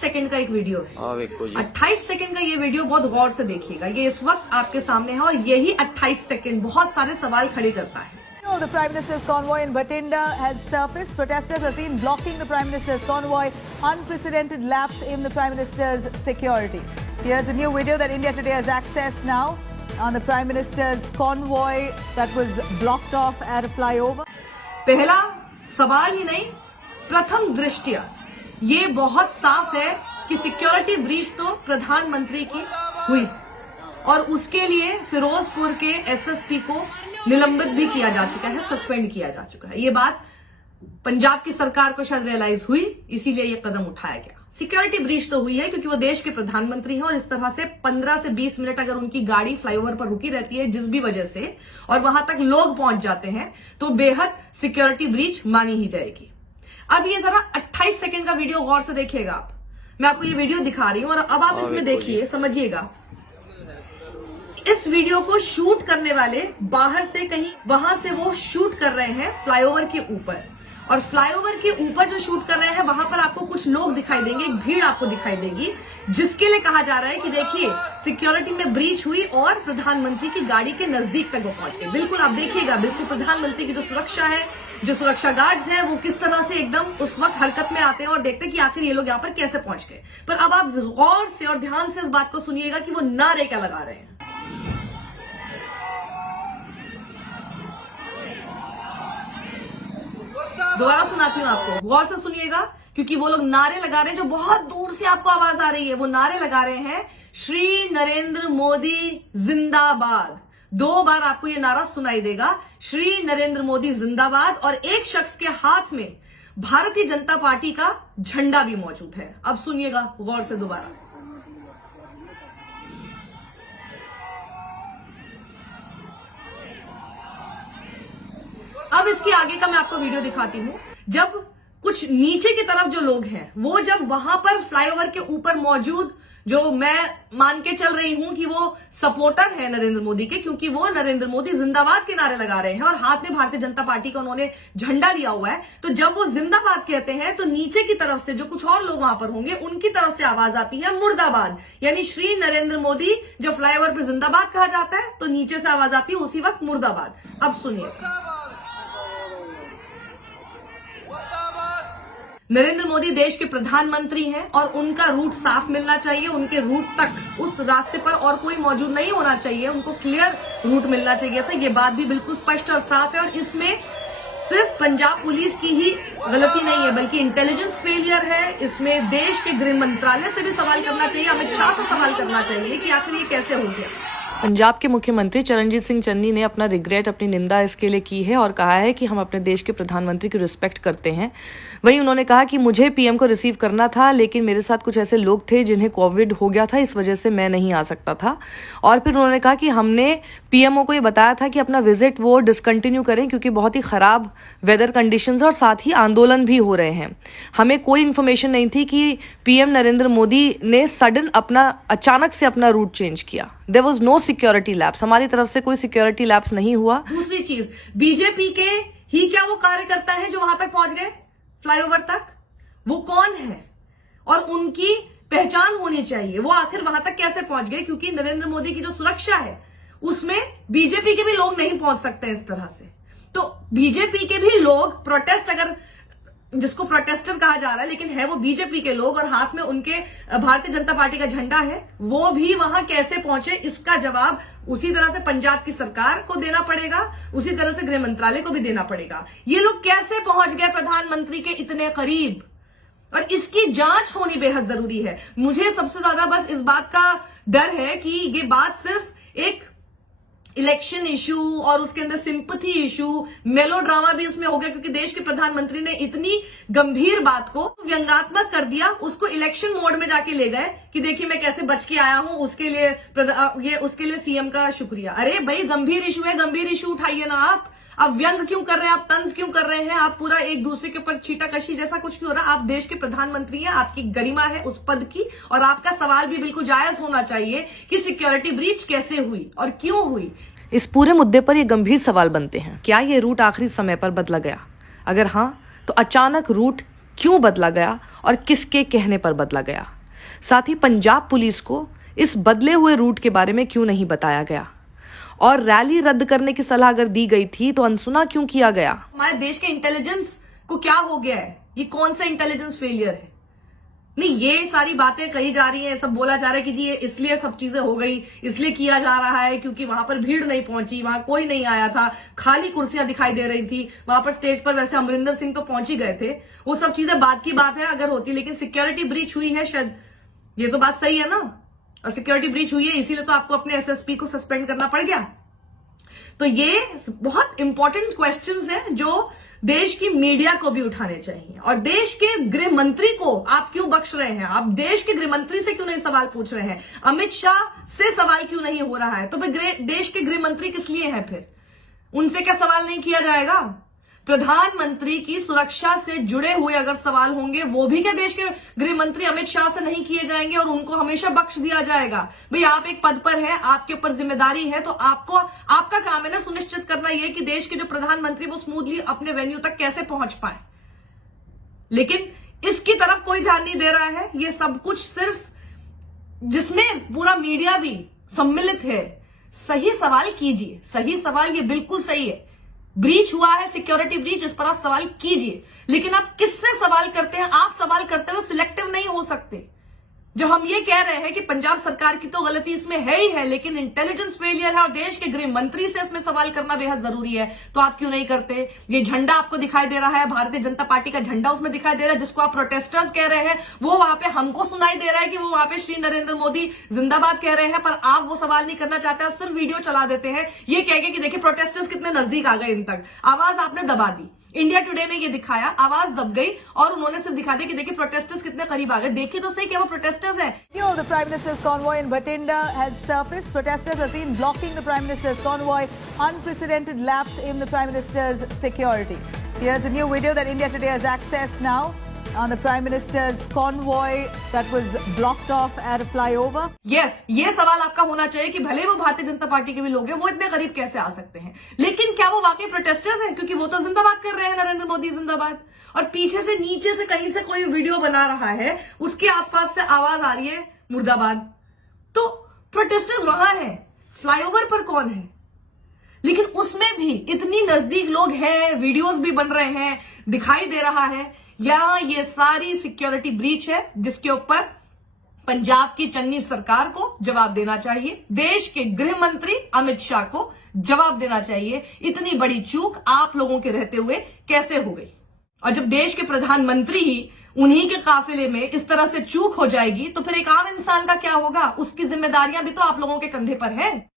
28 second का एक video है। 28 सेकंड का ये वीडियो बहुत गौर से देखिएगा। ये इस वक्त आपके सामने है और यही 28 सेकंड बहुत सारे सवाल खड़े करता है। The Prime Minister's convoy in Bathinda has surfaced. Protesters are seen blocking the Prime Minister's convoy. Unprecedented lapse in the Prime Minister's security. Here's a new video that India Today has access now on the Prime Minister's convoy that was blocked off at a flyover. पहला सवाल ही नहीं, प्रथम दृष्टया ये बहुत साफ है कि सिक्योरिटी ब्रीच तो प्रधानमंत्री की हुई और उसके लिए फिरोजपुर के एसएसपी को निलंबित भी किया जा चुका है, सस्पेंड किया जा चुका है। ये बात पंजाब की सरकार को शायद रियलाइज हुई, इसीलिए ये कदम उठाया गया। सिक्योरिटी ब्रीच तो हुई है क्योंकि वो देश के प्रधानमंत्री हैं और इस तरह से 15 से 20 मिनट अगर उनकी गाड़ी फ्लाईओवर पर रुकी रहती है जिस भी वजह से और वहां तक लोग पहुंच जाते हैं तो बेहद सिक्योरिटी ब्रीच मानी ही जाएगी। अब ये जरा 28 सेकंड का वीडियो गौर से देखिएगा आप। मैं आपको ये वीडियो दिखा रही हूं और अब आप इसमें देखिए, समझिएगा। इस वीडियो को शूट करने वाले बाहर से कहीं वहां से वो शूट कर रहे हैं फ्लाईओवर के ऊपर, और फ्लाईओवर के ऊपर जो शूट कर रहे हैं वहां पर आपको कुछ लोग दिखाई देंगे, एक भीड़ आपको दिखाई देगी, जिसके लिए कहा जा रहा है कि देखिए सिक्योरिटी में ब्रीच हुई और प्रधानमंत्री की गाड़ी के नजदीक तक वो पहुंच गए। बिल्कुल आप देखिएगा, बिल्कुल प्रधानमंत्री की जो सुरक्षा है, जो सुरक्षा गार्ड्स हैं, वो किस तरह से एकदम उस वक्त हरकत में आते हैं और देखते हैं कि आखिर ये लोग यहाँ पर कैसे पहुंच गए। पर अब आप गौर से और ध्यान से इस बात को सुनिएगा कि वो नारे क्या लगा रहे हैं। दोबारा सुनाती हूं आपको, गौर से सुनिएगा क्योंकि वो लोग नारे लगा रहे हैं जो बहुत दूर से आपको आवाज आ रही है। वो नारे लगा रहे हैं श्री नरेंद्र मोदी जिंदाबाद। 2 बार आपको ये नारा सुनाई देगा, श्री नरेंद्र मोदी जिंदाबाद, और एक शख्स के हाथ में भारतीय जनता पार्टी का झंडा भी मौजूद है। अब सुनिएगा गौर से दोबारा। अब इसके आगे का मैं आपको वीडियो दिखाती हूं। जब कुछ नीचे की तरफ जो लोग हैं वो जब वहां पर फ्लाईओवर के ऊपर मौजूद, जो मैं मान के चल रही हूं कि वो सपोर्टर है नरेंद्र मोदी के, क्योंकि वो नरेंद्र मोदी जिंदाबाद के नारे लगा रहे हैं और हाथ में भारतीय जनता पार्टी का उन्होंने झंडा लिया हुआ है, तो जब वो जिंदाबाद कहते हैं तो नीचे की तरफ से जो कुछ और लोग वहां पर होंगे उनकी तरफ से आवाज आती है मुर्दाबाद। यानी श्री नरेंद्र मोदी जब फ्लाईओवर पर जिंदाबाद कहा जाता है तो नीचे से आवाज आती है उसी वक्त मुर्दाबाद। अब सुनिए, नरेंद्र मोदी देश के प्रधानमंत्री हैं और उनका रूट साफ मिलना चाहिए। उनके रूट तक, उस रास्ते पर और कोई मौजूद नहीं होना चाहिए, उनको क्लियर रूट मिलना चाहिए था। ये बात भी बिल्कुल स्पष्ट और साफ है और इसमें सिर्फ पंजाब पुलिस की ही गलती नहीं है बल्कि इंटेलिजेंस फेलियर है। इसमें देश के गृह मंत्रालय से भी सवाल करना चाहिए, अमित शाह से सवाल करना चाहिए कि आखिर ये कैसे हो गया। पंजाब के मुख्यमंत्री चरणजीत सिंह चन्नी ने अपना रिग्रेट, अपनी निंदा इसके लिए की है और कहा है कि हम अपने देश के प्रधानमंत्री की रिस्पेक्ट करते हैं। वहीं उन्होंने कहा कि मुझे पीएम को रिसीव करना था लेकिन मेरे साथ कुछ ऐसे लोग थे जिन्हें कोविड हो गया था, इस वजह से मैं नहीं आ सकता था। और फिर उन्होंने कहा कि हमने पीएमओ को ये बताया था कि अपना विजिट वो डिसकंटिन्यू करें क्योंकि बहुत ही खराब वेदर कंडीशंस और साथ ही आंदोलन भी हो रहे हैं। हमें कोई इन्फॉर्मेशन नहीं थी कि पीएम नरेंद्र मोदी ने सडन अचानक से अपना रूट चेंज किया। There was no security lapse, हमारी तरफ से कोई सिक्योरिटी लैप्स नहीं हुआ। दूसरी चीज, बीजेपी के ही क्या वो कार्यकर्ता है जो वहां तक पहुंच गए फ्लाईओवर तक? वो कौन है और उनकी पहचान होनी चाहिए, वो आखिर वहां तक कैसे पहुंच गए? क्योंकि नरेंद्र मोदी की जो सुरक्षा है उसमें बीजेपी के भी लोग नहीं पहुंच सकते इस तरह से। तो बीजेपी के भी लोग प्रोटेस्ट, अगर जिसको प्रोटेस्टर कहा जा रहा है लेकिन है वो बीजेपी के लोग और हाथ में उनके भारतीय जनता पार्टी का झंडा है, वो भी वहां कैसे पहुंचे? इसका जवाब उसी तरह से पंजाब की सरकार को देना पड़ेगा, उसी तरह से गृह मंत्रालय को भी देना पड़ेगा। ये लोग कैसे पहुंच गए प्रधानमंत्री के इतने करीब, और इसकी जांच होनी बेहद जरूरी है। मुझे सबसे ज्यादा बस इस बात का डर है कि ये बात सिर्फ एक इलेक्शन इशू और उसके अंदर सिंपथी इशू, मेलोड्रामा भी उसमें हो गया क्योंकि देश के प्रधानमंत्री ने इतनी गंभीर बात को व्यंग्यात्मक कर दिया, उसको इलेक्शन मोड में जाके ले गए कि देखिए मैं कैसे बच के आया हूं, उसके लिए सीएम का शुक्रिया। अरे भाई गंभीर इशू है, गंभीर इशू उठाइए ना आप व्यंग क्यों कर रहे हैं, आप तंज क्यों कर रहे हैं, आप पूरा एक दूसरे के ऊपर छीटाकशी जैसा कुछ क्यों हो रहा है? आप देश के प्रधानमंत्री हैं, आपकी गरिमा है उस पद की, और आपका सवाल भी बिल्कुल जायज होना चाहिए कि सिक्योरिटी ब्रीच कैसे हुई और क्यों हुई। इस पूरे मुद्दे पर ये गंभीर सवाल बनते हैं, क्या ये रूट आखिरी समय पर बदला गया? अगर हाँ, तो अचानक रूट क्यों बदला गया और किसके कहने पर बदला गया। साथ ही पंजाब पुलिस को इस बदले हुए रूट के बारे में क्यों नहीं बताया गया और रैली रद्द करने की सलाह अगर दी गई थी तो अनसुना क्यों किया गया। हमारे देश के इंटेलिजेंस को क्या हो गया है, ये कौन सा इंटेलिजेंस फेलियर है। नहीं, ये सारी बातें कही जा रही हैं, सब बोला जा रहा है कि जी ये इसलिए सब चीजें हो गई, इसलिए किया जा रहा है क्योंकि वहां पर भीड़ नहीं पहुंची, वहां कोई नहीं आया था, खाली कुर्सियां दिखाई दे रही थी। वहां पर स्टेज पर वैसे अमरिंदर सिंह तो पहुंच ही गए थे, वो सब चीजें बाद की बात है अगर होती, लेकिन सिक्योरिटी ब्रीच हुई है शायद, ये तो बात सही है ना। और सिक्योरिटी ब्रीच हुई है इसीलिए तो आपको अपने एसएसपी को सस्पेंड करना पड़ गया। तो ये बहुत इंपॉर्टेंट क्वेश्चंस हैं जो देश की मीडिया को भी उठाने चाहिए। और देश के गृह मंत्री को आप क्यों बख्श रहे हैं, आप देश के गृह मंत्री से क्यों नहीं सवाल पूछ रहे हैं, अमित शाह से सवाल क्यों नहीं हो रहा है, तो देश के गृह मंत्री किस लिए हैं फिर, उनसे क्या सवाल नहीं किया जाएगा। प्रधानमंत्री की सुरक्षा से जुड़े हुए अगर सवाल होंगे वो भी क्या देश के गृह मंत्री अमित शाह से नहीं किए जाएंगे और उनको हमेशा बख्श दिया जाएगा। भाई आप एक पद पर हैं, आपके ऊपर जिम्मेदारी है, तो आपको आपका काम है ना सुनिश्चित करना यह कि देश के जो प्रधानमंत्री वो स्मूथली अपने वेन्यू तक कैसे पहुंच पाए। लेकिन इसकी तरफ कोई ध्यान नहीं दे रहा है। ये सब कुछ सिर्फ जिसमें पूरा मीडिया भी सम्मिलित है। सही सवाल कीजिए, सही सवाल, ये बिल्कुल सही है, ब्रीच हुआ है, सिक्योरिटी ब्रीच, इस पर आप सवाल कीजिए, लेकिन आप किससे सवाल करते हैं, आप सवाल करते हुए सिलेक्टिव नहीं हो सकते। जब हम ये कह रहे हैं कि पंजाब सरकार की तो गलती इसमें है ही है, लेकिन इंटेलिजेंस फेलियर है और देश के गृह मंत्री से इसमें सवाल करना बेहद जरूरी है, तो आप क्यों नहीं करते। ये झंडा आपको दिखाई दे रहा है, भारतीय जनता पार्टी का झंडा उसमें दिखाई दे रहा है, जिसको आप प्रोटेस्टर्स कह रहे हैं, वो वहां पे हमको सुनाई दे रहा है कि वो वहां पे श्री नरेंद्र मोदी जिंदाबाद कह रहे हैं, पर आप वो सवाल नहीं करना चाहते, आप सिर्फ वीडियो चला देते हैं ये कह के कि देखिए प्रोटेस्टर्स कितने नजदीक आ गए इन तक। आवाज आपने दबा दी, इंडिया टुडे ने ये दिखाया, आवाज दब गई और उन्होंने सिर्फ दिखा दिया कि देखिए प्रोटेस्टर्स कितने करीब आ गए। देखिए तो सही क्या वो प्रोटेस्टर्स हैं। The Prime Minister's convoy in Bathinda has surfaced. Protesters are seen blocking the Prime Minister's convoy. Unprecedented lapse in the Prime Minister's security. Here's a new video that India Today has access now on the Prime Minister's convoy that was blocked off at a flyover. Yes, ये सवाल आपका होना चाहिए कि भले वो Bharatiya Janata party के भी लोग हैं, वो इतने करीब कैसे आ सकते हैं, लेकिन क्या वो वाकई प्रोटेस्टर्स हैं, क्योंकि वो तो जिंदाबाद कर रहे हैं, नरेंद्र मोदी जिंदाबाद, और पीछे से नीचे से कहीं से कोई वीडियो बना रहा है, उसके आसपास से आवाज आ रही है मुर्दाबाद। तो प्रोटेस्टर्स वहां हैं, फ्लाईओवर पर कौन है, लेकिन उसमें भी इतनी नजदीक लोग हैं, वीडियोस भी बन रहे हैं, दिखाई दे रहा है। यहां ये सारी सिक्योरिटी ब्रीच है जिसके ऊपर पंजाब की चन्नी सरकार को जवाब देना चाहिए, देश के गृह मंत्री अमित शाह को जवाब देना चाहिए। इतनी बड़ी चूक आप लोगों के रहते हुए कैसे हो गई, और जब देश के प्रधानमंत्री ही उन्हीं के काफिले में इस तरह से चूक हो जाएगी तो फिर एक आम इंसान का क्या होगा, उसकी जिम्मेदारियां भी तो आप लोगों के कंधे पर है।